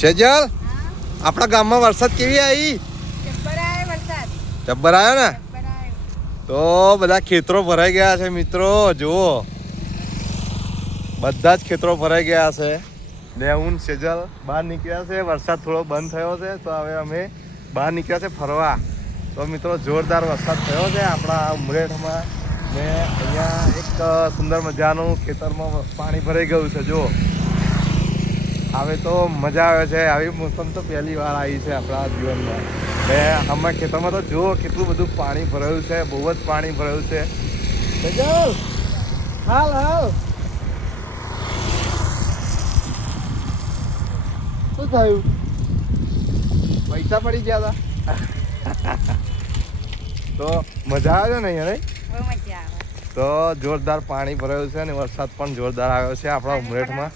સેજલ આપણા ગામમાં વરસાદ કેવી આવી? જબ્બર આવ્યો ને? તો બધા ખેતરો ભરાઈ ગયા છે મિત્રો, જુઓ બધા જ ખેતરો ભરાઈ ગયા છે ને હું સેજલ બહાર નીકળ્યા છે. વરસાદ થોડો બંધ થયો છે તો હવે અમે બહાર નીકળ્યા છે ફરવા. તો મિત્રો જોરદાર વરસાદ થયો છે આપણા ઉમરેઠમાં ને અહીંયા એક સુંદર મજાનું ખેતરમાં પાણી ભરાઈ ગયું છે. જુઓ હવે તો મજા આવે છે. આવી મોસમ તો પહેલી વાર આવી છે આપણા જીવનમાં. ને અમારા ખેતરમાં તો જુઓ કેટલું બધું પાણી ભરાયું છે, બહુ જ પાણી ભરાયું છે. સેજલ હાલ હાલ શું થયું? પૈસા પડી ગયા હતા તો મજા આવે છે ને અહીંયા? તો જોરદાર પાણી ભરાયું છે અને વરસાદ પણ જોરદાર આવ્યો છે આપણા ઉમરેઠમાં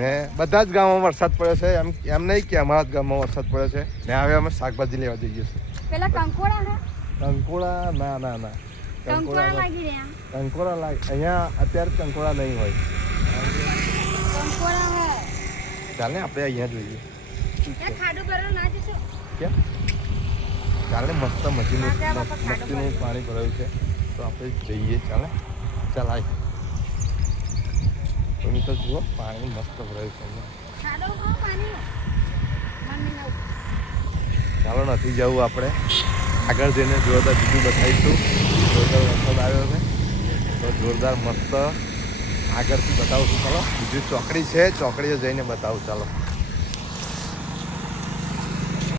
ને બધા જ ગામમાં વરસાદ પડ્યો છે. એમ નહીં કે અમારા જ ગામમાં વરસાદ પડ્યો છે ને હવે અમે શાકભાજી લેવા જઈએ છીએ. કંકોડા ના ના ના કંકોડા લાગે અહીંયા અત્યારે કંકોડા નહીં હોય. ચાલ ને આપણે અહીંયા જોઈએ કેમ ચાલે મસ્ત મસ્તીનું પાણી ભરાયું છે તો આપણે જઈએ. ચાલે ચાલ આય તો મિત્રો જુઓ પાણી મસ્ત ભરાયું છે. ચાલો નથી જવું આપણે આગળ જઈને જોરદાર બીજું બતાવીશું. જોરદાર વરસાદ આવ્યો છે તો જોરદાર મસ્ત આગળથી બતાવશું. ચાલો બીજું ચોકડી છે, ચોકડીએ જઈને બતાવું. ચાલો